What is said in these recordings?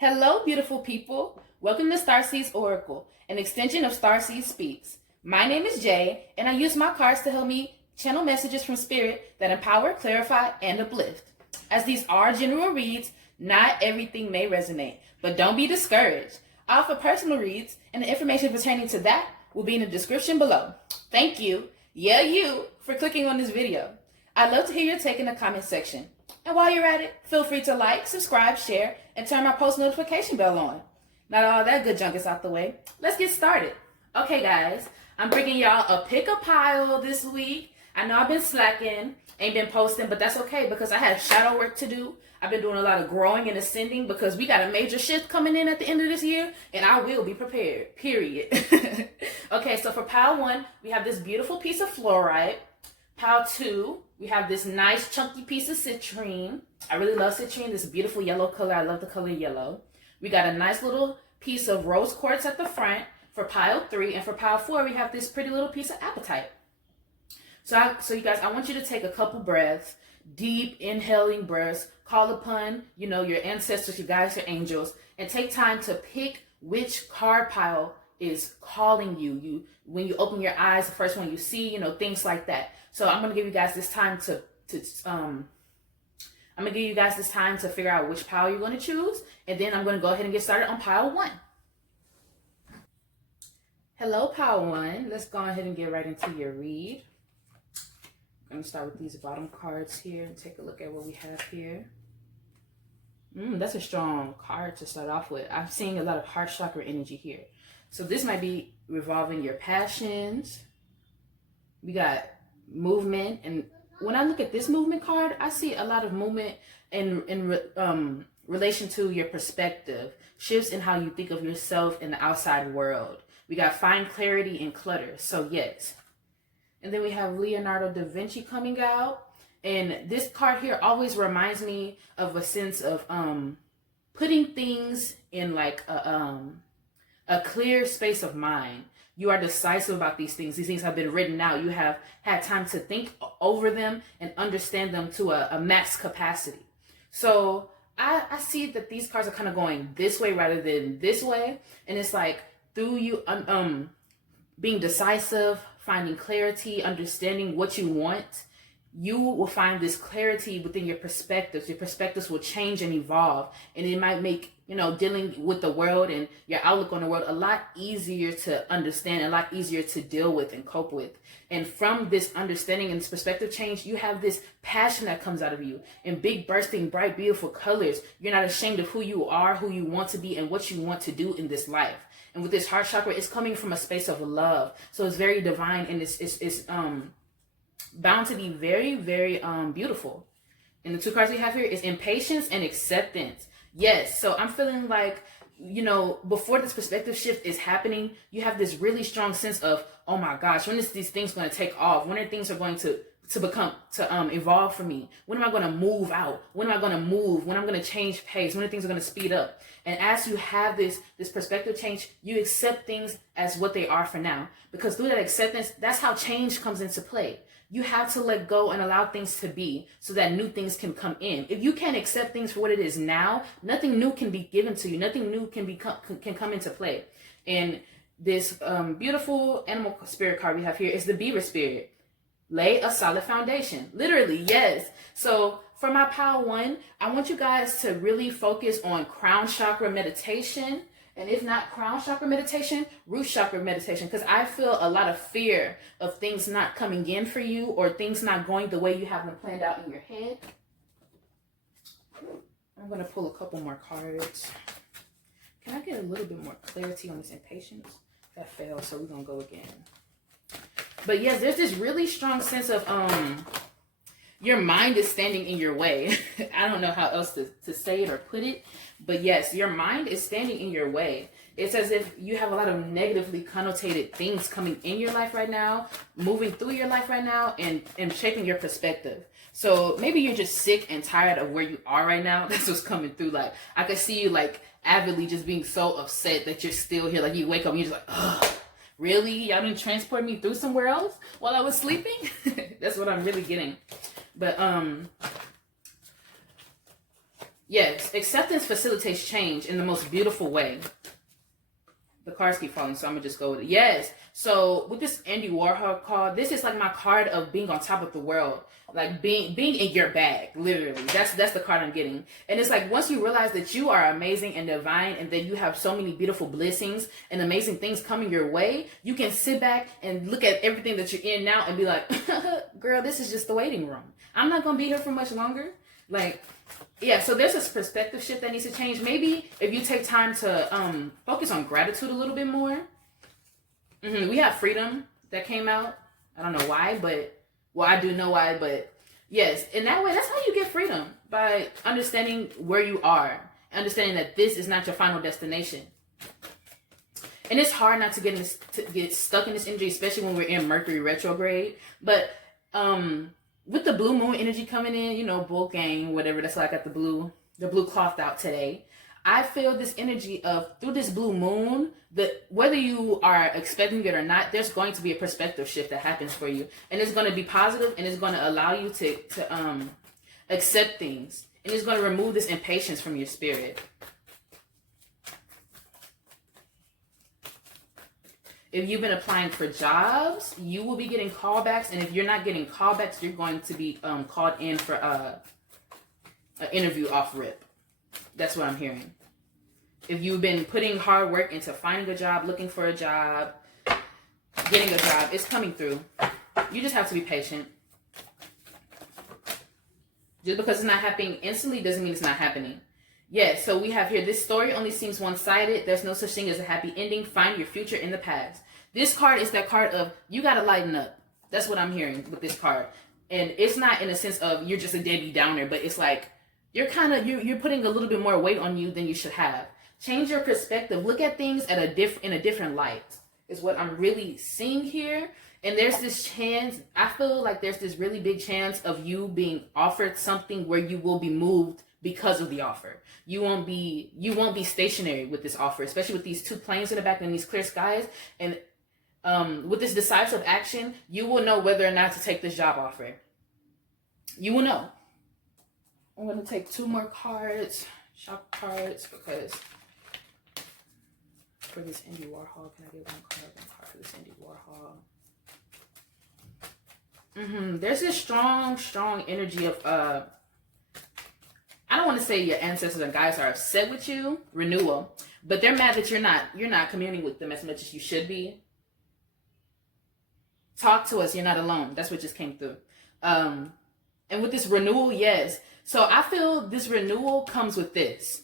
Hello, beautiful people. Welcome to Starseeds Oracle, an extension of Starseed Speaks. My name is Jay, and I use my cards to help me channel messages from Spirit that empower, clarify, and uplift. As these are general reads, not everything may resonate, but don't be discouraged. I offer personal reads, and the information pertaining to that will be in the description below. Thank you, you, for clicking on this video. I'd love to hear your take in the comment section. And while you're at it, feel free to like, subscribe, share, and turn my post notification bell on. Now that all that good junk is out the way, let's get started. Okay, guys, I'm bringing y'all a pick a pile this week. I know I've been slacking, ain't been posting, but that's okay because I have shadow work to do. I've been doing a lot of growing and ascending because we got a major shift coming in at the end of this year, and I will be prepared, period. Okay, so for pile 1, we have this beautiful piece of fluorite. Pile 2, we have this nice chunky piece of citrine. I really love citrine, this beautiful yellow color. I love the color yellow. We got a nice little piece of rose quartz at the front for pile 3. And for pile 4, we have this pretty little piece of apatite. So you guys, I want you to take a couple breaths, deep inhaling breaths, call upon, your ancestors, your guides, your angels, and take time to pick which card pile is calling you. When you open your eyes, the first one you see, things like that. So I'm gonna give you guys this time to figure out which pile you're gonna choose, and then I'm gonna go ahead and get started on pile 1. Hello, pile 1. Let's go ahead and get right into your read. I'm gonna start with these bottom cards here and take a look at what we have here. That's a strong card to start off with. I'm seeing a lot of heart chakra energy here. So this might be revolving your passions. We got movement, and when I look at this movement card, I see a lot of movement in relation to your perspective, shifts in how you think of yourself in the outside world. We got find clarity in clutter, so yes. And then we have Leonardo da Vinci coming out, and this card here always reminds me of a sense of putting things in like a clear space of mind. You are decisive about these things. These things have been written out. You have had time to think over them and understand them to a max capacity. So I see that these cards are kind of going this way rather than this way. And it's like through you being decisive, finding clarity, understanding what you want, you will find this clarity within your perspectives. Your perspectives will change and evolve. And it might make, dealing with the world and your outlook on the world a lot easier to understand, a lot easier to deal with and cope with. And from this understanding and this perspective change, you have this passion that comes out of you in big, bursting, bright, beautiful colors. You're not ashamed of who you are, who you want to be, and what you want to do in this life. And with this heart chakra, it's coming from a space of love. So it's very divine, and it's bound to be very, very beautiful. And the 2 cards we have here is impatience and acceptance. Yes, so I'm feeling like, before this perspective shift is happening, you have this really strong sense of, oh my gosh, when is these things going to take off? When are things are going to evolve for me? When am I going to move out? When am I going to move? When I'm going to change pace? When are things going to speed up? And as you have this perspective change, you accept things as what they are for now. Because through that acceptance, that's how change comes into play. You have to let go and allow things to be so that new things can come in. If you can't accept things for what it is now, nothing new can be given to you. Nothing new can come into play. And this beautiful animal spirit card we have here is the beaver spirit. Lay a solid foundation. Literally, yes. So for my pile 1, I want you guys to really focus on crown chakra meditation. And if not crown chakra meditation, root chakra meditation. Because I feel a lot of fear of things not coming in for you or things not going the way you have them planned out in your head. I'm going to pull a couple more cards. Can I get a little bit more clarity on this impatience? That failed, so we're going to go again. But yes, there's this really strong sense of your mind is standing in your way. I don't know how else to say it or put it. But yes, your mind is standing in your way. It's as if you have a lot of negatively connotated things coming in your life right now, moving through your life right now, and shaping your perspective. So maybe you're just sick and tired of where you are right now. That's what's coming through. Like, I could see you like avidly just being so upset that you're still here. Like you wake up and you're just like, ugh. Really? Y'all didn't transport me through somewhere else while I was sleeping? That's what I'm really getting. But Yes, acceptance facilitates change in the most beautiful way. The cards keep falling, so I'm gonna just go with it. Yes. So with this Andy Warhol card, this is like my card of being on top of the world, like being in your bag, literally. That's the card I'm getting. And it's like once you realize that you are amazing and divine, and that you have so many beautiful blessings and amazing things coming your way, you can sit back and look at everything that you're in now and be like, girl, this is just the waiting room. I'm not gonna be here for much longer. Like, yeah, so there's this perspective shift that needs to change. Maybe if you take time to focus on gratitude a little bit more. We have freedom that came out. I don't know why, but, well, I do know why, but yes, in that way, that's how you get freedom, by understanding where you are, understanding that this is not your final destination. And it's hard not to get stuck in this energy, especially when we're in Mercury retrograde. But with the blue moon energy coming in, you know, bull gang, whatever, that's why I got the blue cloth out today. I feel this energy of, through this blue moon, that whether you are expecting it or not, there's going to be a perspective shift that happens for you. And it's going to be positive, and it's going to allow you to accept things. And it's going to remove this impatience from your spirit. If you've been applying for jobs, you will be getting callbacks. And if you're not getting callbacks, you're going to be called in for an interview off rip. That's what I'm hearing. If you've been putting hard work into finding a job, looking for a job, getting a job, it's coming through. You just have to be patient. Just because it's not happening instantly doesn't mean it's not happening. Yes, so we have here, this story only seems one-sided. There's no such thing as a happy ending. Find your future in the past. This card is that card of, you got to lighten up. That's what I'm hearing with this card. And it's not in a sense of you're just a Debbie Downer, but it's like, you're putting a little bit more weight on you than you should have. Change your perspective. Look at things in a different light is what I'm really seeing here. And there's this chance, I feel like there's this really big chance of you being offered something where you will be moved because of the offer. You won't be stationary with this offer, especially with these two planes in the back and these clear skies. And with this decisive action, you will know whether or not to take this job offer. You will know. I'm going to take two more cards, shop cards, because for this Andy Warhol, can I get one card for this Andy Warhol? There's this strong energy of, I don't want to say your ancestors and guides are upset with you, renewal, but they're mad that you're not communing with them as much as you should be. Talk to us, you're not alone. That's what just came through. And with this renewal, yes. So I feel this renewal comes with this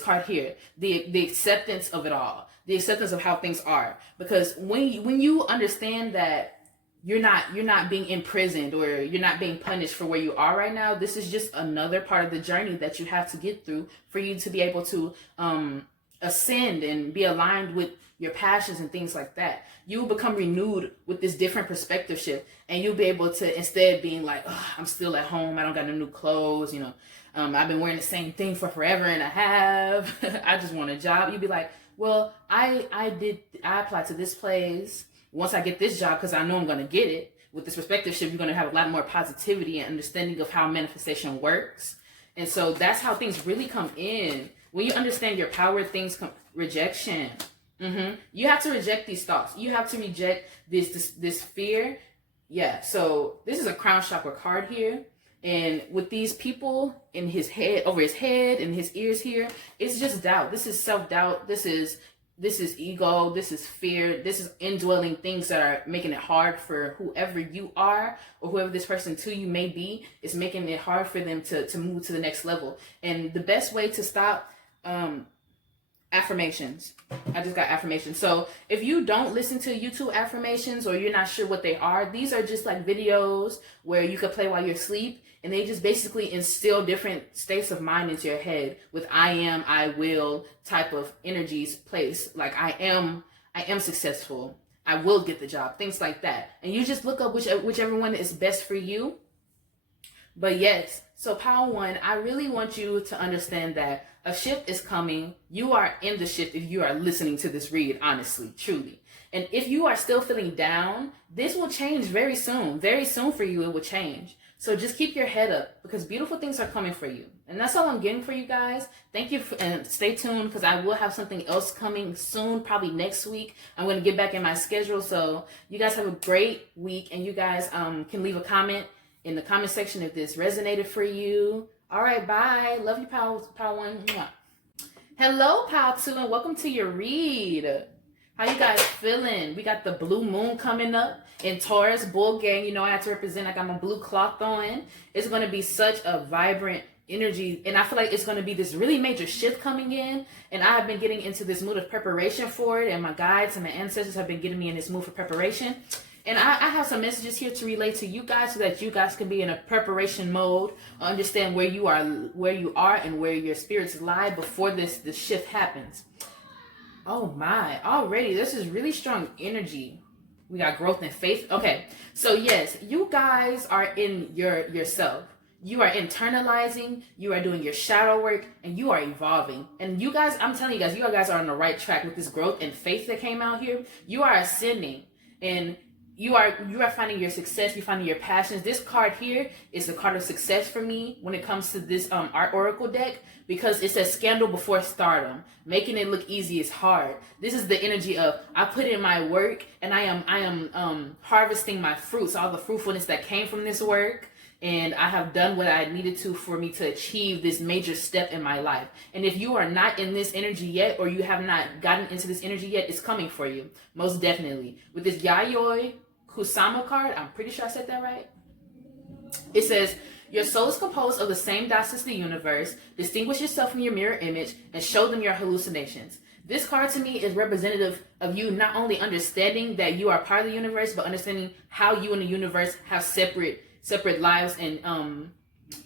card here, the acceptance of it all, the acceptance of how things are. Because when you understand that you're not being imprisoned or you're not being punished for where you are right now, this is just another part of the journey that you have to get through for you to be able to ascend and be aligned with your passions and things like that. You will become renewed with this different perspective shift, and you'll be able to, instead of being like, oh, I'm still at home, I don't got no new clothes, you know, I've been wearing the same thing for forever and a half, I just want a job. You'll be like, well, I applied to this place. Once I get this job, because I know I'm going to get it, with this perspective shift, you're going to have a lot more positivity and understanding of how manifestation works. And so that's how things really come in. When you understand your power, things come, rejection. You have to reject these thoughts. You have to reject this fear. Yeah, so this is a crown chakra card here. And with these people in his head, over his head and his ears here, it's just doubt. This is self-doubt. This is ego. This is fear. This is indwelling things that are making it hard for whoever you are or whoever this person to you may be. It's making it hard for them to move to the next level. And the best way to stop affirmations. I just got affirmations. So if you don't listen to YouTube affirmations or you're not sure what they are, these are just like videos where you could play while you're asleep. And they just basically instill different states of mind into your head with I am, I will type of energies placed. Like I am successful. I will get the job. Things like that. And you just look up whichever one is best for you. But yes, so Power One, I really want you to understand that a shift is coming. You are in the shift if you are listening to this read, honestly, truly. And if you are still feeling down, this will change very soon. Very soon for you, it will change. So just keep your head up because beautiful things are coming for you. And that's all I'm getting for you guys. Thank you and stay tuned because I will have something else coming soon, probably next week. I'm going to get back in my schedule. So you guys have a great week, and you guys can leave a comment in the comment section if this resonated for you. All right, bye. Love you, Pal 1. Mwah. Hello, Pal 2, and welcome to your read. How you guys feeling? We got the blue moon coming up in Taurus, Bull Gang. You know I have to represent. I got my blue cloth on. It's going to be such a vibrant energy, and I feel like it's going to be this really major shift coming in, and I have been getting into this mood of preparation for it, and my guides and my ancestors have been getting me in this mood for preparation. And I have some messages here to relay to you guys so that you guys can be in a preparation mode, understand where you are and where your spirits lie before this shift happens. Oh my, already this is really strong energy. We got growth and faith. Okay, so yes, you guys are in yourself. You are internalizing, you are doing your shadow work, and you are evolving. And you guys, I'm telling you guys, you guys are on the right track with this growth and faith that came out here. You are ascending, and you are finding your success, you're finding your passions. This card here is the card of success for me when it comes to this art oracle deck, because it says scandal before stardom. Making it look easy is hard. This is the energy of I put in my work, and I am harvesting my fruits, all the fruitfulness that came from this work, and I have done what I needed to for me to achieve this major step in my life. And if you are not in this energy yet, or you have not gotten into this energy yet, it's coming for you, most definitely. With this Yayoi Kusama card, I'm pretty sure I said that right. It says, your soul is composed of the same dots as the universe. Distinguish yourself from your mirror image and show them your hallucinations. This card to me is representative of you not only understanding that you are part of the universe, but understanding how you and the universe have separate lives and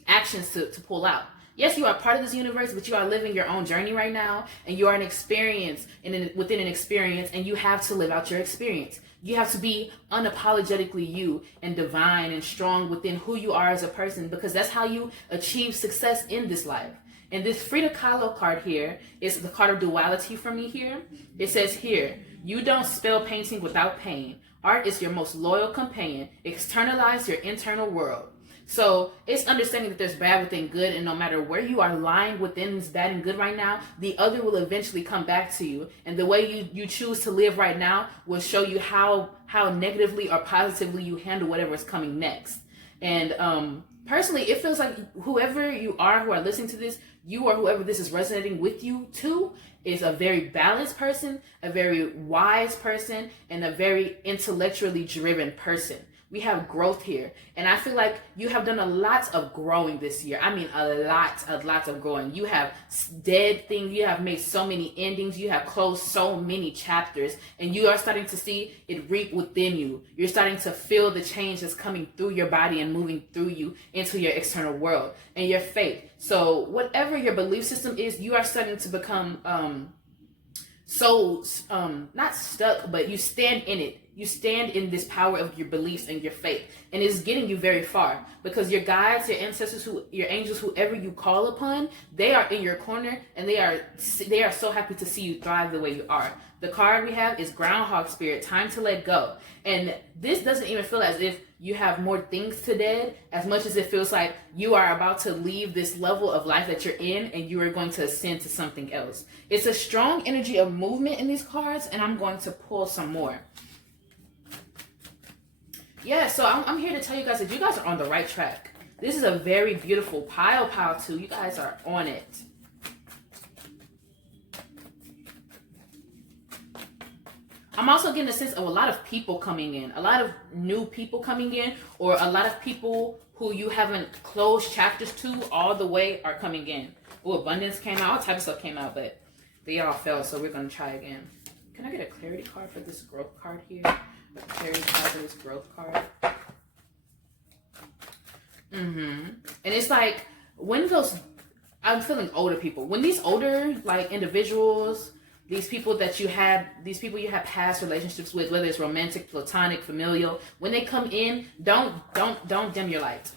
actions to pull out. Yes, you are part of this universe, but you are living your own journey right now, and you are an experience within an experience, and you have to live out your experience. You have to be unapologetically you and divine and strong within who you are as a person, because that's how you achieve success in this life. And this Frida Kahlo card here is the card of duality for me here. It says here, you don't spell painting without pain. Art is your most loyal companion. Externalize your internal world. So it's understanding that there's bad within good, and no matter where you are lying within this bad and good right now, the other will eventually come back to you. And the way you choose to live right now will show you how negatively or positively you handle whatever is coming next. And personally, it feels like whoever you are who are listening to this, you or whoever this is resonating with you to, is a very balanced person, a very wise person, and a very intellectually driven person. We have growth here. And I feel like you have done a lot of growing this year. I mean, a lot of growing. You have dead things. You have made so many endings. You have closed so many chapters. And you are starting to see it reap within you. You're starting to feel the change that's coming through your body and moving through you into your external world and your faith. So whatever your belief system is, you are starting to become not stuck, but you stand in it. You stand in this power of your beliefs and your faith, and it's getting you very far, because your guides, your ancestors, your angels, whoever you call upon, they are in your corner, and they are so happy to see you thrive the way you are. The card we have is Groundhog Spirit, time to let go. And this doesn't even feel as if you have more things to dead, as much as it feels like you are about to leave this level of life that you're in, and you are going to ascend to something else. It's a strong energy of movement in these cards, and I'm going to pull some more. Yeah, so I'm here to tell you guys that you guys are on the right track. This is a very beautiful pile too. You guys are on it. I'm also getting a sense of a lot of people coming in, a lot of new people coming in, or a lot of people who you haven't closed chapters to all the way are coming in. Oh, abundance came out, all type of stuff came out, but they all fell, so we're going to try again. Can I get a clarity card for this growth card here? A clarity card for this growth card. And it's like, when those, I'm feeling older people. When these older, like, individuals, these people you have past relationships with, whether it's romantic, platonic, familial, when they come in, don't dim your light.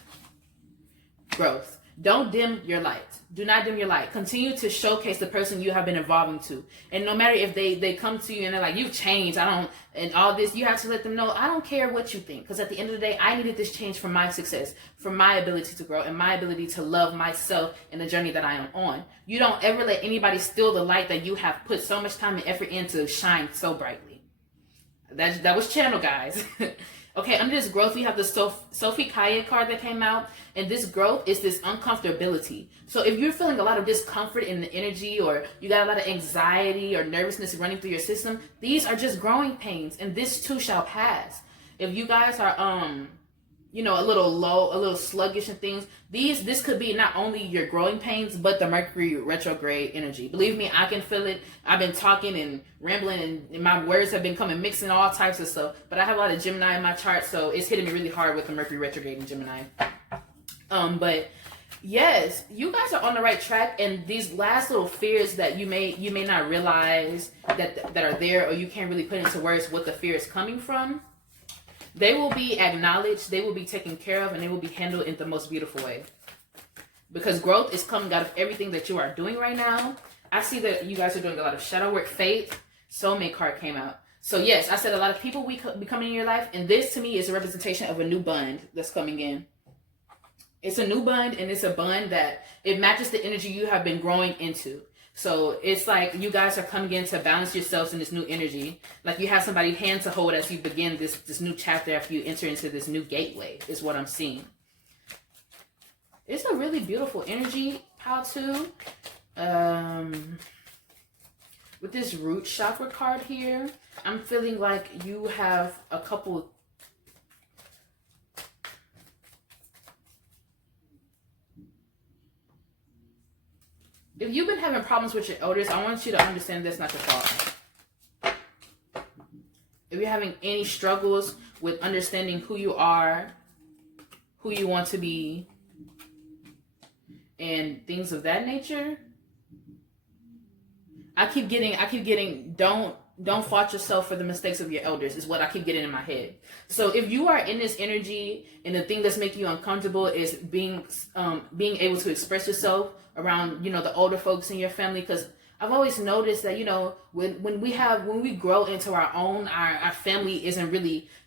Growth. Don't dim your light. Do not dim your light. Continue to showcase the person you have been evolving to. And no matter if they come to you and they're like, you've changed, and all this, you have to let them know, I don't care what you think. Because at the end of the day, I needed this change for my success, for my ability to grow, and my ability to love myself in the journey that I am on. You don't ever let anybody steal the light that you have put so much time and effort in to shine so brightly. That was channel, guys. Okay, under this growth, we have the Sophie Kaya card that came out. And this growth is this uncomfortability. So if you're feeling a lot of discomfort in the energy, or you got a lot of anxiety or nervousness running through your system, these are just growing pains. And this too shall pass. If you guys are, a little low, a little sluggish and things, this could be not only your growing pains, but the Mercury retrograde energy. Believe me, I can feel it. I've been talking and rambling, and my words have been coming mixing all types of stuff. But I have a lot of Gemini in my chart, so it's hitting me really hard with the Mercury retrograde in Gemini. But yes, you guys are on the right track, and these last little fears that you may not realize that are there, or you can't really put into words what the fear is coming from. They will be acknowledged, they will be taken care of, and they will be handled in the most beautiful way. Because growth is coming out of everything that you are doing right now. I see that you guys are doing a lot of shadow work. Faith, soulmate card came out. So yes, I said a lot of people will be coming in your life, and this to me is a representation of a new bond that's coming in. It's a new bond, and it's a bond that it matches the energy you have been growing into. So it's like you guys are coming in to balance yourselves in this new energy. Like you have somebody's hand to hold as you begin this new chapter after you enter into this new gateway, is what I'm seeing. It's a really beautiful energy, Pile 2. With this root chakra card here, I'm feeling like you have a couple... If you've been having problems with your elders, I want you to understand that's not your fault. If you're having any struggles with understanding who you are, who you want to be, and things of that nature, I keep getting don't fault yourself for the mistakes of your elders, is what I keep getting in my head. So if you are in this energy and the thing that's making you uncomfortable is being able to express yourself around, the older folks in your family, because I've always noticed that, when we grow into our own, our family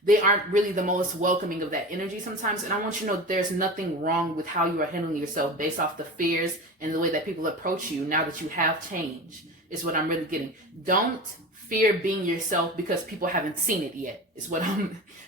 they aren't really the most welcoming of that energy sometimes. And I want you to know there's nothing wrong with how you are handling yourself based off the fears and the way that people approach you now that you have changed, is what I'm really getting. Don't fear being yourself because people haven't seen it yet, is what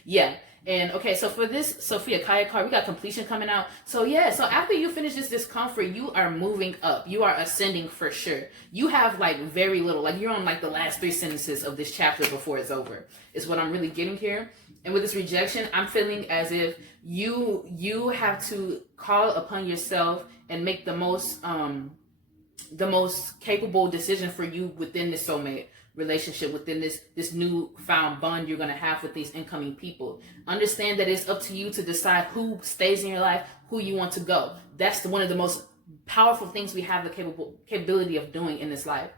yeah. And okay, so for this Sophia Kaya card, we got completion coming out. So yeah, so after you finish this discomfort, you are moving up. You are ascending for sure. You have like very little, like you're on like the last 3 sentences of this chapter before it's over, is what I'm really getting here. And with this rejection, I'm feeling as if you have to call upon yourself and make the most capable decision for you within this soulmate relationship, within this new found bond you're going to have with these incoming people. Understand that it's up to you to decide who stays in your life, who you want to go. That's one of the most powerful things we have the capability of doing in this life.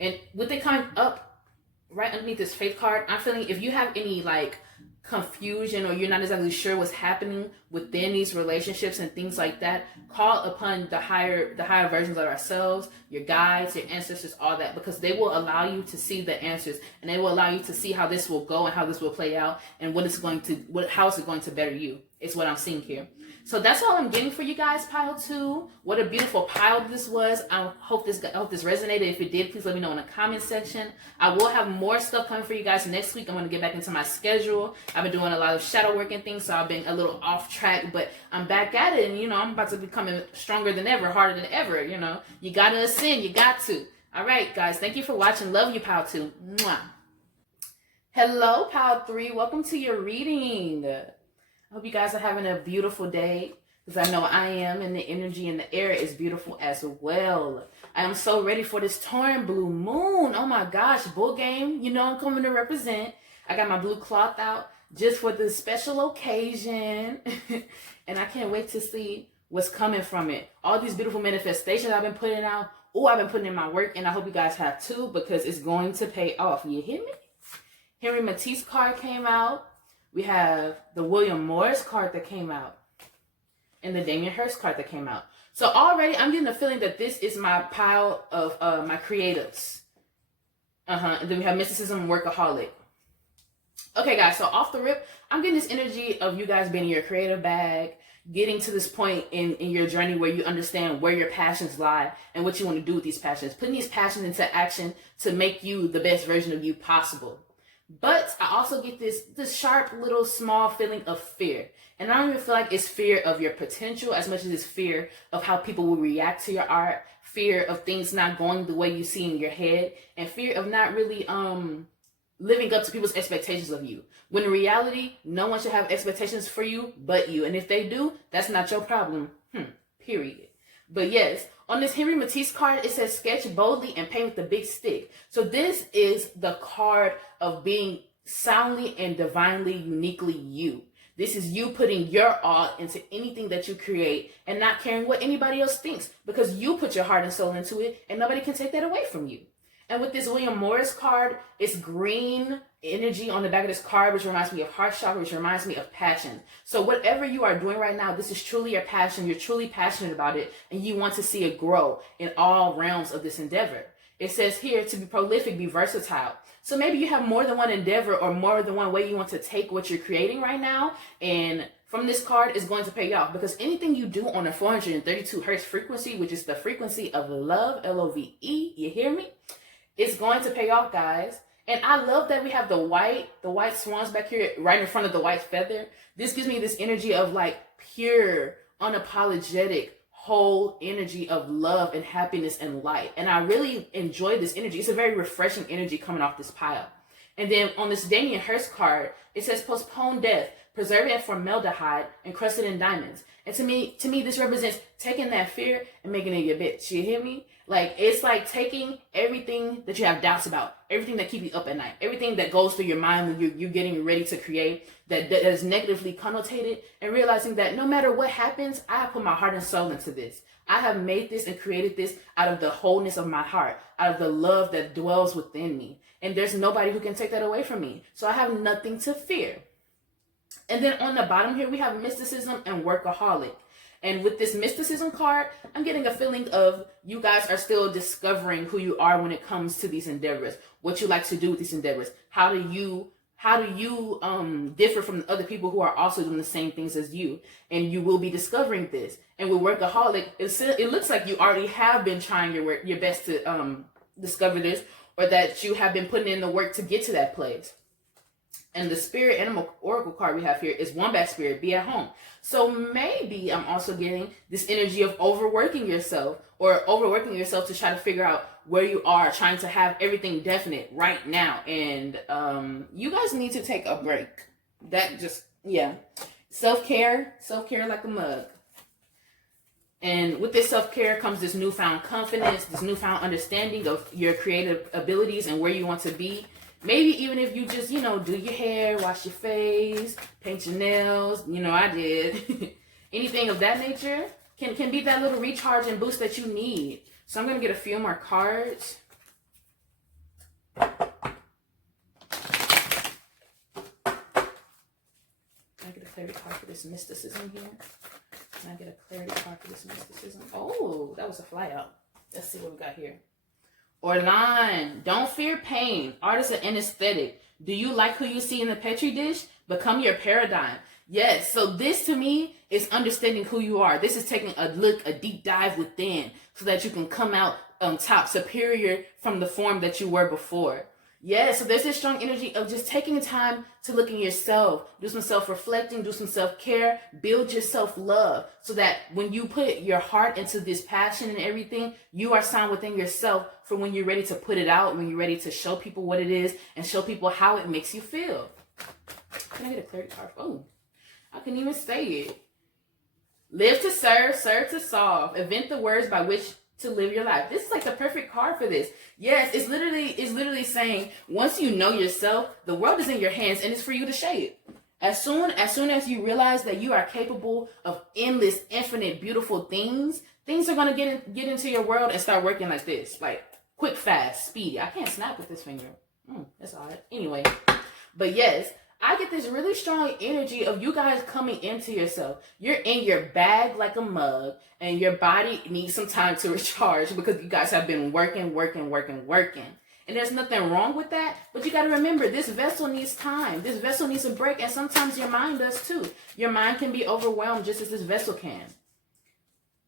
And with it coming up right underneath this faith card, I'm feeling if you have any like confusion or you're not exactly sure what's happening within these relationships and things like that, call upon the higher versions of ourselves, your guides, your ancestors, all that, because they will allow you to see the answers, and they will allow you to see how this will go and how this will play out and how is it going to better you, is what I'm seeing here. So that's all I'm getting for you guys, Pile 2. What a beautiful pile this was. I hope this resonated. If it did, please let me know in the comment section. I will have more stuff coming for you guys next week. I'm going to get back into my schedule. I've been doing a lot of shadow work and things, so I've been a little off track, but I'm back at it, and I'm about to be coming stronger than ever, harder than ever. You got to ascend. You got to. All right, guys. Thank you for watching. Love you, Pile 2. Mwah. Hello, Pile 3. Welcome to your reading. I hope you guys are having a beautiful day, because I know I am, and the energy in the air is beautiful as well. I am so ready for this Taurean blue moon. Oh my gosh, bull game. I'm coming to represent. I got my blue cloth out just for this special occasion. And I can't wait to see what's coming from it. All these beautiful manifestations I've been putting out. Oh, I've been putting in my work, and I hope you guys have too, because it's going to pay off. You hear me? Henry Matisse card came out. We have the William Morris card that came out, and the Damien Hirst card that came out. So already I'm getting a feeling that this is my pile of my creatives. And then we have mysticism and workaholic. Okay, guys, so off the rip, I'm getting this energy of you guys being in your creative bag, getting to this point in your journey where you understand where your passions lie and what you want to do with these passions, putting these passions into action to make you the best version of you possible. But I also get this sharp little small feeling of fear. And I don't even feel like it's fear of your potential as much as it's fear of how people will react to your art, fear of things not going the way you see in your head, and fear of not really living up to people's expectations of you. When in reality, no one should have expectations for you but you. And if they do, that's not your problem. Period. But yes, on this Henry Matisse card, it says sketch boldly and paint with a big stick. So this is the card of being soundly and divinely uniquely you. This is you putting your all into anything that you create and not caring what anybody else thinks, because you put your heart and soul into it and nobody can take that away from you. And with this William Morris card, it's green energy on the back of this card, which reminds me of heart chakra, which reminds me of passion. So whatever you are doing right now, this is truly your passion. You're truly passionate about it, and you want to see it grow in all realms of this endeavor. It says here, to be prolific, be versatile. So maybe you have more than one endeavor or more than one way you want to take what you're creating right now, and from this card is going to pay off, because anything you do on a 432 hertz frequency, which is the frequency of love, L-O-V-E, you hear me? It's going to pay off, guys. And I love that we have the white swans back here right in front of the white feather. This gives me this energy of like pure, unapologetic, whole energy of love and happiness and light. And I really enjoy this energy. It's a very refreshing energy coming off this pile. And then on this Damien Hirst card, it says postpone death, preserve it in formaldehyde, encrusted in diamonds. And to me, this represents taking that fear and making it your bitch. You hear me? Like, it's like taking everything that you have doubts about, everything that keeps you up at night, everything that goes through your mind when you're getting ready to create, that is negatively connotated, and realizing that no matter what happens, I have put my heart and soul into this. I have made this and created this out of the wholeness of my heart, out of the love that dwells within me. And there's nobody who can take that away from me. So I have nothing to fear. And then on the bottom here, we have mysticism and workaholic. And with this mysticism card, I'm getting a feeling of you guys are still discovering who you are when it comes to these endeavors, what you like to do with these endeavors. How do you differ from other people who are also doing the same things as you? And you will be discovering this. And with workaholic, it looks like you already have been trying your best to discover this, or that you have been putting in the work to get to that place. And the spirit animal oracle card we have here is wombat spirit, be at home. So maybe I'm also getting this energy of overworking yourself to try to figure out where you are, trying to have everything definite right now. And you guys need to take a break. Self-care like a mug. And with this self-care comes this newfound confidence, this newfound understanding of your creative abilities and where you want to be. Maybe even if you just, do your hair, wash your face, paint your nails, I did. Anything of that nature can be that little recharge and boost that you need. So I'm going to get a few more cards. Can I get a clarity card for this mysticism here? Can I get a clarity card for this mysticism? Oh, that was a fly out. Let's see what we got here. Orlan, don't fear pain. Art is an anesthetic. Do you like who you see in the Petri dish? Become your paradigm. Yes, so this to me is understanding who you are. This is taking a deep dive within so that you can come out on top, superior from the form that you were before. Yeah, so there's this strong energy of just taking time to look in yourself, do some self-reflecting, do some self-care, build your self-love, so that when you put your heart into this passion and everything, you are sound within yourself for when you're ready to put it out, when you're ready to show people what it is and show people how it makes you feel. Can I get a clarity card? Oh, I can even say it. Live to serve, serve to solve. Invent the words by which to live your life. This is like the perfect card for this. Yes, it's literally saying once you know yourself, the world is in your hands and it's for you to shape. As soon as you realize that you are capable of endless, infinite, beautiful things are gonna get into your world and start working like this, like quick, fast, speedy. I can't snap with this finger. That's odd. Anyway, but yes, I get this really strong energy of you guys coming into yourself. You're in your bag like a mug, and your body needs some time to recharge because you guys have been working. And there's nothing wrong with that, but you got to remember, this vessel needs time. This vessel needs a break, and sometimes your mind does too. Your mind can be overwhelmed just as this vessel can.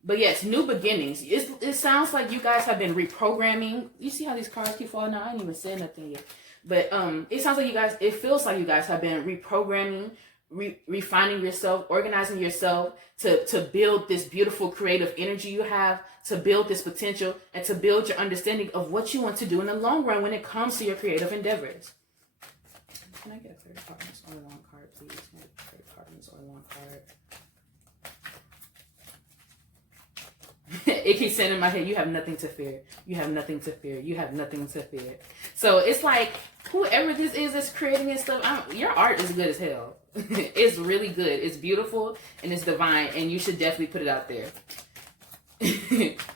But yes, new beginnings. It sounds like you guys have been reprogramming. You see how these cards keep falling out? I ain't even said nothing yet. But it sounds like you guys, it feels like you guys have been reprogramming, refining yourself, organizing yourself to build this beautiful creative energy you have, to build this potential, and to build your understanding of what you want to do in the long run when it comes to your creative endeavors. Can I get a third card on this long card, please? Can I get a third card on this long card? It keeps saying in my head, you have nothing to fear. You have nothing to fear. You have nothing to fear. So it's like, whoever this is that's creating this stuff, your art is good as hell. It's really good. It's beautiful and it's divine, and you should definitely put it out there.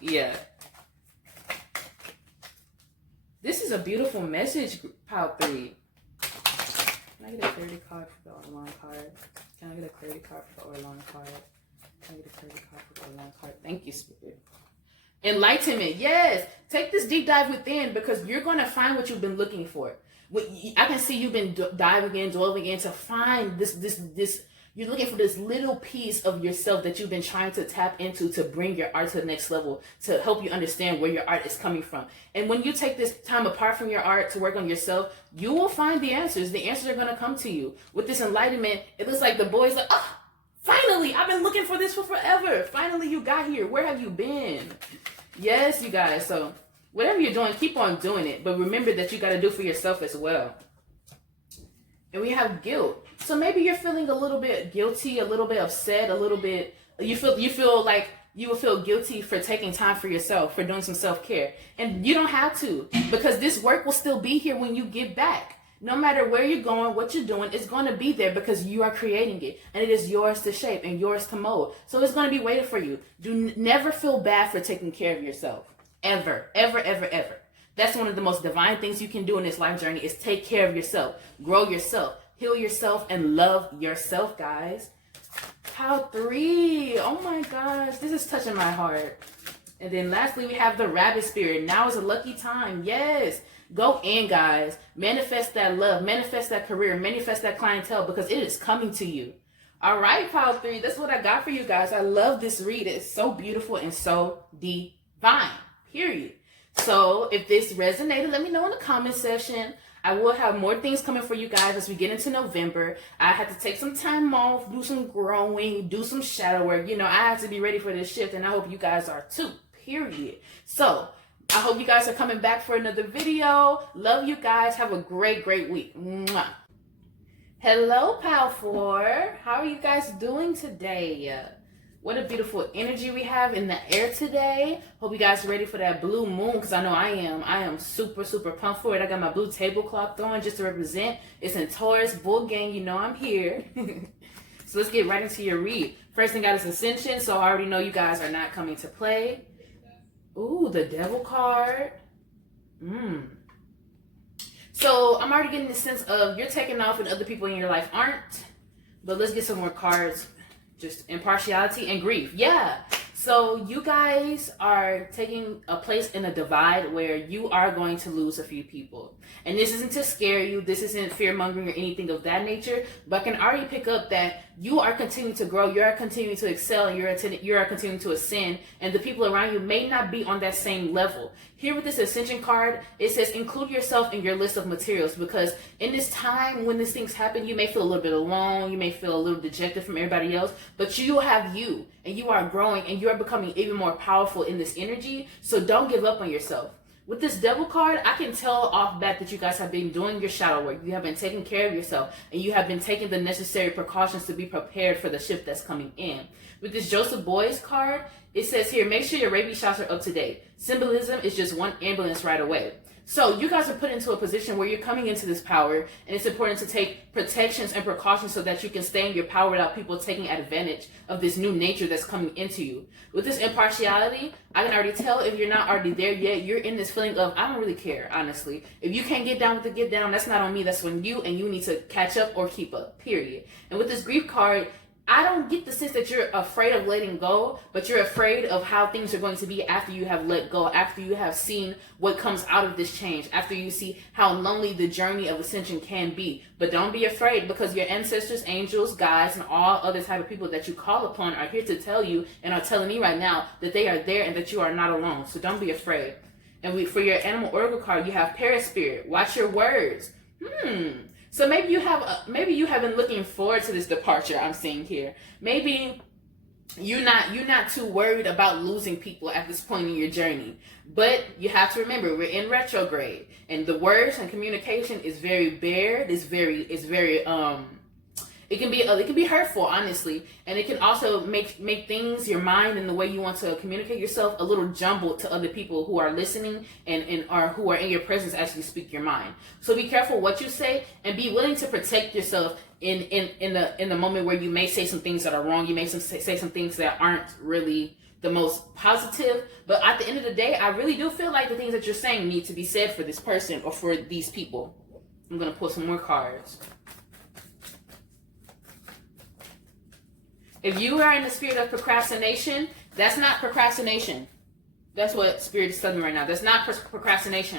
Yeah. This is a beautiful message, Pile 3. Can I get a clarity card for the Orlon card? Can I get a clarity card for the Orlon card? Can I get a clarity card for the Orlon card? Thank you, Spirit. Enlightenment. Yes. Take this deep dive within, because you're going to find what you've been looking for. I can see you've been diving in, delving in to find this. You're looking for this little piece of yourself that you've been trying to tap into to bring your art to the next level, to help you understand where your art is coming from. And when you take this time apart from your art to work on yourself, you will find the answers. The answers are going to come to you. With this enlightenment, it looks like the boy's like, oh, finally, I've been looking for this for forever. Finally, you got here. Where have you been? Yes, you guys. So whatever you're doing, keep on doing it. But remember that you got to do for yourself as well. And we have guilt. So maybe you're feeling a little bit guilty, a little bit upset, a little bit, you feel like you will feel guilty for taking time for yourself, for doing some self-care. And you don't have to, because this work will still be here when you get back. No matter where you're going, what you're doing, it's going to be there because you are creating it. And it is yours to shape and yours to mold. So it's going to be waiting for you. Never feel bad for taking care of yourself. Ever, ever, ever, ever. That's one of the most divine things you can do in this life journey, is take care of yourself, grow yourself, heal yourself, and love yourself, guys. Pile 3. Oh my gosh, this is touching my heart. And then lastly, we have the rabbit spirit. Now is a lucky time. Yes. Go in, guys. Manifest that love. Manifest that career. Manifest that clientele, because it is coming to you. All right, Pile 3. That's what I got for you guys. I love this read. It's so beautiful and so divine. Period. So if this resonated, let me know in the comment section. I will have more things coming for you guys as we get into November. I had to take some time off, do some growing, do some shadow work. You know, I have to be ready for this shift, and I hope you guys are too. Period. So I hope you guys are coming back for another video. Love you guys. Have a great, great week. Mwah. Hello, Pile 4. How are you guys doing today? What a beautiful energy we have in the air today. Hope you guys are ready for that blue moon, because I know I am. I am super, super pumped for it. I got my blue tablecloth on just to represent. It's in Taurus, Bull Gang. You know I'm here. So let's get right into your read. First thing got is Ascension, so I already know you guys are not coming to play. Ooh, the Devil card. So I'm already getting the sense of you're taking off and other people in your life aren't. But let's get some more cards. Just impartiality and grief. Yeah. So you guys are taking a place in a divide where you are going to lose a few people. And this isn't to scare you. This isn't fear-mongering or anything of that nature. But I can already pick up that you are continuing to grow. You are continuing to excel. And you are continuing to ascend. And the people around you may not be on that same level. Here with this Ascension card, it says include yourself in your list of materials. Because in this time when these things happen, you may feel a little bit alone. You may feel a little dejected from everybody else. But you have you. And you are growing. And you are becoming even more powerful in this energy. So don't give up on yourself. With this Devil card, I can tell off bat that you guys have been doing your shadow work. You have been taking care of yourself. And you have been taking the necessary precautions to be prepared for the shift that's coming in. With this Joseph Boys card, it says here, make sure your rabies shots are up to date. Symbolism is just one ambulance right away. So you guys are put into a position where you're coming into this power, and it's important to take protections and precautions so that you can stay in your power without people taking advantage of this new nature that's coming into you. With this impartiality, I can already tell if you're not already there yet, you're in this feeling of, I don't really care, honestly. If you can't get down with the get down, that's not on me, that's on you, and you need to catch up or keep up, period. And with this grief card, I don't get the sense that you're afraid of letting go, but you're afraid of how things are going to be after you have let go, after you have seen what comes out of this change, after you see how lonely the journey of ascension can be. But don't be afraid, because your ancestors, angels, guides, and all other type of people that you call upon are here to tell you, and are telling me right now, that they are there and that you are not alone. So don't be afraid. And for your animal oracle card, you have Paraspirit. Watch your words. So maybe you have been looking forward to this departure I'm seeing here. Maybe you're not too worried about losing people at this point in your journey. But you have to remember, we're in retrograde, and the words and communication is very bared. It's very it can be hurtful, honestly, and it can also make things, your mind and the way you want to communicate yourself, a little jumbled to other people who are listening and or who are in your presence as you speak your mind. So be careful what you say, and be willing to protect yourself in the moment where you may say some things that are wrong. You may say some things that aren't really the most positive, but at the end of the day, I really do feel like the things that you're saying need to be said for this person or for these people. I'm gonna pull some more cards. If you are in the spirit of procrastination, that's not procrastination. That's what Spirit is telling me right now. That's not procrastination.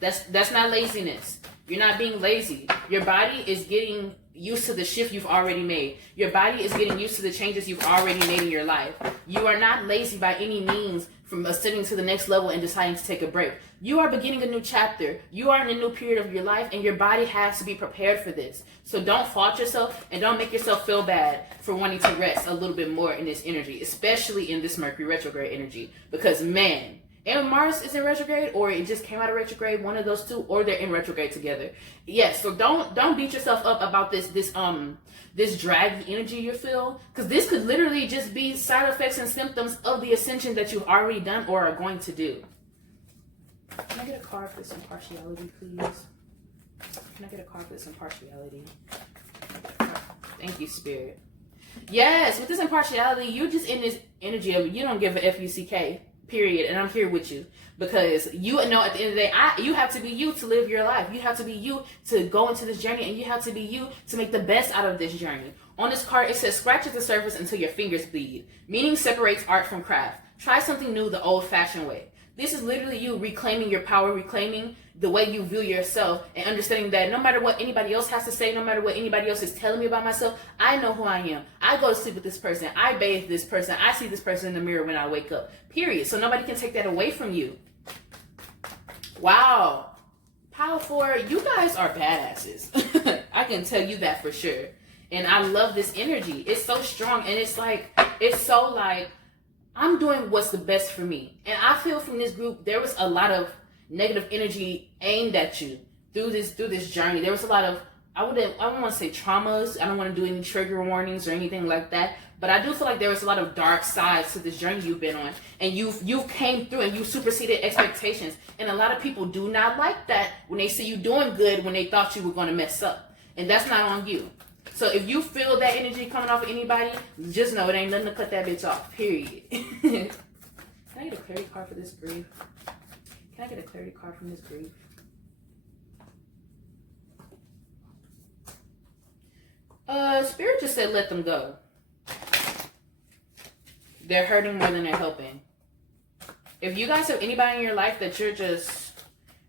That's not laziness. You're not being lazy. Your body is getting used to the shift you've already made. Your body is getting used to the changes you've already made in your life. You are not lazy by any means from ascending to the next level and deciding to take a break. You are beginning a new chapter. You are in a new period of your life, and your body has to be prepared for this. So don't fault yourself, and don't make yourself feel bad for wanting to rest a little bit more in this energy, especially in this Mercury retrograde energy. Because man, and Mars is in retrograde, or it just came out of retrograde, one of those two, or they're in retrograde together. Yes, so don't beat yourself up about this draggy energy you feel, because this could literally just be side effects and symptoms of the ascension that you've already done or are going to do. Can I get a card for this impartiality, please? Can I get a card for this impartiality? Thank you, Spirit. Yes, with this impartiality, you're just in this energy of you don't give a F-U-C-K. Period. And I'm here with you, because you know at the end of the day, you have to be you to live your life. You have to be you to go into this journey, and you have to be you to make the best out of this journey. On this card, it says, scratch at the surface until your fingers bleed. Meaning separates art from craft. Try something new the old-fashioned way. This is literally you reclaiming your power, reclaiming the way you view yourself, and understanding that no matter what anybody else has to say, no matter what anybody else is telling me about myself, I know who I am. I go to sleep with this person. I bathe this person. I see this person in the mirror when I wake up. Period. So nobody can take that away from you. Wow. Power 4, you guys are badasses. I can tell you that for sure. And I love this energy. It's so strong, and it's so like, I'm doing what's the best for me. And I feel from this group, there was a lot of negative energy aimed at you through this journey. There was a lot of, I don't want to say traumas. I don't want to do any trigger warnings or anything like that. But I do feel like there was a lot of dark sides to this journey you've been on. And you came through and you superseded expectations. And a lot of people do not like that when they see you doing good when they thought you were going to mess up. And that's not on you. So if you feel that energy coming off of anybody, just know it ain't nothing to cut that bitch off, period. Can I get a clarity card for this grief? Can I get a clarity card from this grief? Spirit just said let them go. They're hurting more than they're helping. If you guys have anybody in your life that you're just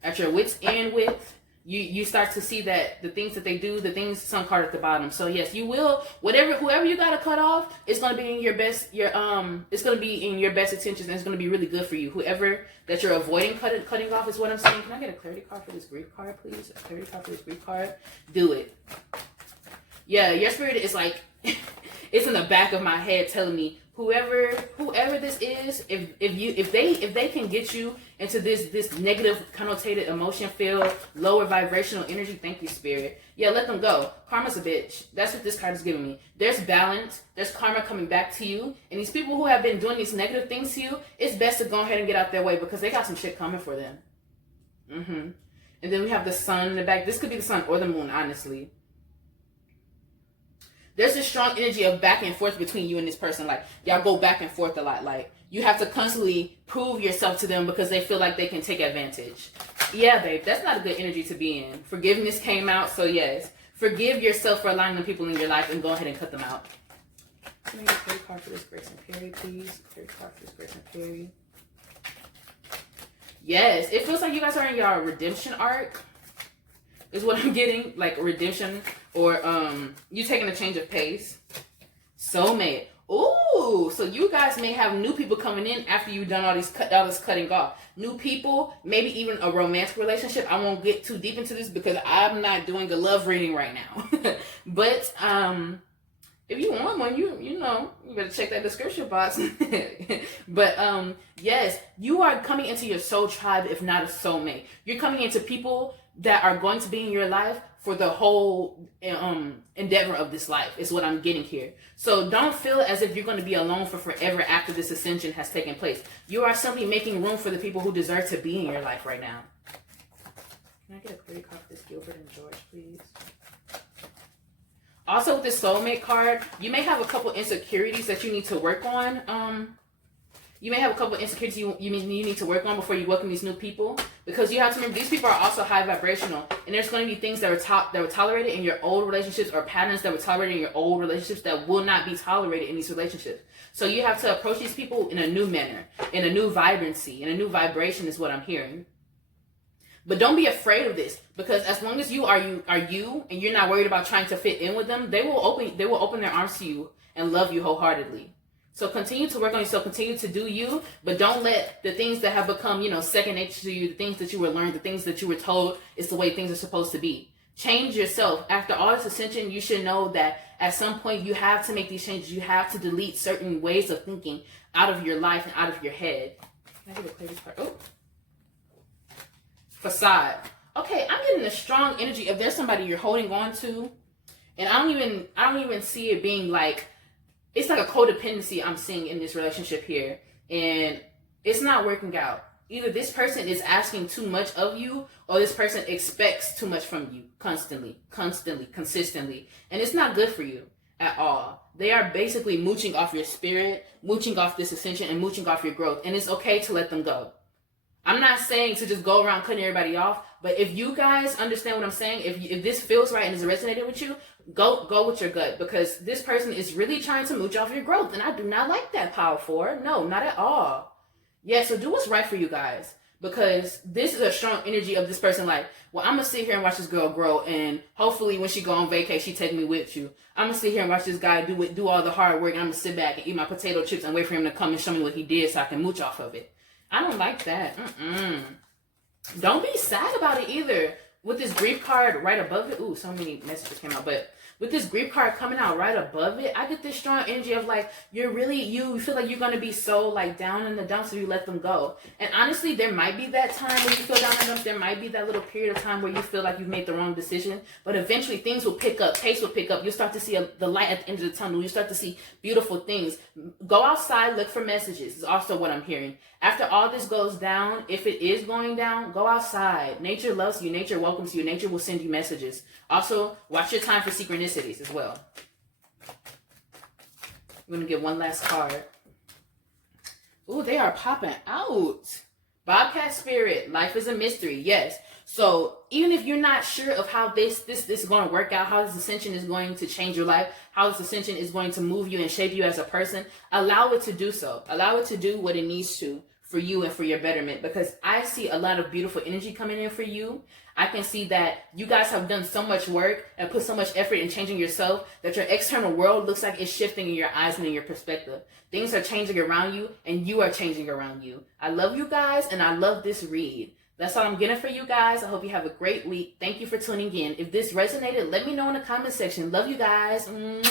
at your wit's end with, you start to see that the things that they do, the things, some card at the bottom. So yes, you will, whoever you gotta cut off, it's gonna be in your best, it's gonna be in your best intentions, and it's gonna be really good for you. Whoever that you're avoiding cutting off is what I'm saying. Can I get a clarity card for this grief card, please? A clarity card for this grief card. Do it. Yeah, your spirit is like, it's in the back of my head telling me, whoever this is, if they can get you into this negative connotated emotion filled lower vibrational energy, thank you, Spirit. Yeah, let them go. Karma's a bitch. That's what this card is giving me. There's balance. There's karma coming back to you. And these people who have been doing these negative things to you, it's best to go ahead and get out their way, because they got some shit coming for them. And then we have the sun in the back. This could be the sun or the moon, honestly. There's a strong energy of back and forth between you and this person. Like, y'all go back and forth a lot. Like, you have to constantly prove yourself to them because they feel like they can take advantage. Yeah, babe, that's not a good energy to be in. Forgiveness came out, so yes. Forgive yourself for allowing the people in your life and go ahead and cut them out. Let me get a credit card for this Grace and Perry, please. Credit card for this Grace and Perry. Yes, it feels like you guys are in your redemption arc. Is what I'm getting. Like redemption or you taking a change of pace. Soulmate. Ooh, so you guys may have new people coming in after you've done all this cutting off. New people, maybe even a romantic relationship. I won't get too deep into this because I'm not doing a love reading right now. But if you want one, you know, you better check that description box. But yes, you are coming into your soul tribe, if not a soulmate. You're coming into people that are going to be in your life for the whole endeavor of this life, is what I'm getting here. So don't feel as if you're going to be alone for forever after this ascension has taken place. You are simply making room for the people who deserve to be in your life right now. Can I get a credit card for this Gilbert and George, please? Also, with this soulmate card, you may have a couple insecurities that you need to work on. You may have a couple insecurities you need to work on before you welcome these new people. Because you have to remember, these people are also high vibrational. And there's going to be things that were tolerated in your old relationships, or patterns that were tolerated in your old relationships that will not be tolerated in these relationships. So you have to approach these people in a new manner, in a new vibrancy, in a new vibration is what I'm hearing. But don't be afraid of this, because as long as you are you and you're not worried about trying to fit in with them, they will open their arms to you and love you wholeheartedly. So continue to work on yourself, continue to do you, but don't let the things that have become, you know, second nature to you, the things that you were learned, the things that you were told is the way things are supposed to be. Change yourself. After all this ascension, you should know that at some point you have to make these changes. You have to delete certain ways of thinking out of your life and out of your head. Can I get a clear this part? Oh. Facade. Okay, I'm getting a strong energy of there's somebody you're holding on to, and I don't even see it being like, it's like a codependency I'm seeing in this relationship here, and it's not working out. Either this person is asking too much of you, or this person expects too much from you constantly, consistently, and it's not good for you at all. They are basically mooching off your spirit, mooching off this ascension, and mooching off your growth, and it's okay to let them go. I'm not saying to just go around cutting everybody off, but if you guys understand what I'm saying, if this feels right and is resonating with you, go with your gut, because this person is really trying to mooch off your growth, and I do not like that, Power 4. No, not at all. Yeah, so do what's right for you guys, because this is a strong energy of this person like, well, I'm going to sit here and watch this girl grow, and hopefully when she go on vacay, she take me with you. I'm going to sit here and watch this guy do all the hard work, and I'm going to sit back and eat my potato chips and wait for him to come and show me what he did so I can mooch off of it. I don't like that. Don't be sad about it either. With this grief card right above it. Ooh, so many messages came out. But with this grief card coming out right above it, I get this strong energy of like, you feel like you're going to be so like down in the dumps if you let them go. And honestly, there might be that time where you feel down in the dumps. There might be that little period of time where you feel like you've made the wrong decision. But eventually things will pick up. Pace will pick up. You'll start to see the light at the end of the tunnel. You start to see beautiful things. Go outside, look for messages is also what I'm hearing. After all this goes down, if it is going down, go outside. Nature loves you. Nature welcomes you. Nature will send you messages. Also, watch your time for synchronicities as well. I'm going to get one last card. Ooh, they are popping out. Bobcat Spirit, life is a mystery. Yes. So even if you're not sure of how this is going to work out, how this ascension is going to change your life, how this ascension is going to move you and shape you as a person, allow it to do so. Allow it to do what it needs to for you and for your betterment, because I see a lot of beautiful energy coming in for you. I can see that you guys have done so much work and put so much effort in changing yourself that your external world looks like it's shifting in your eyes and in your perspective. Things are changing around you and you are changing around you. I love you guys and I love this read. That's all I'm getting for you guys. I hope you have a great week. Thank you for tuning in. If this resonated, let me know in the comment section. Love you guys. Mwah.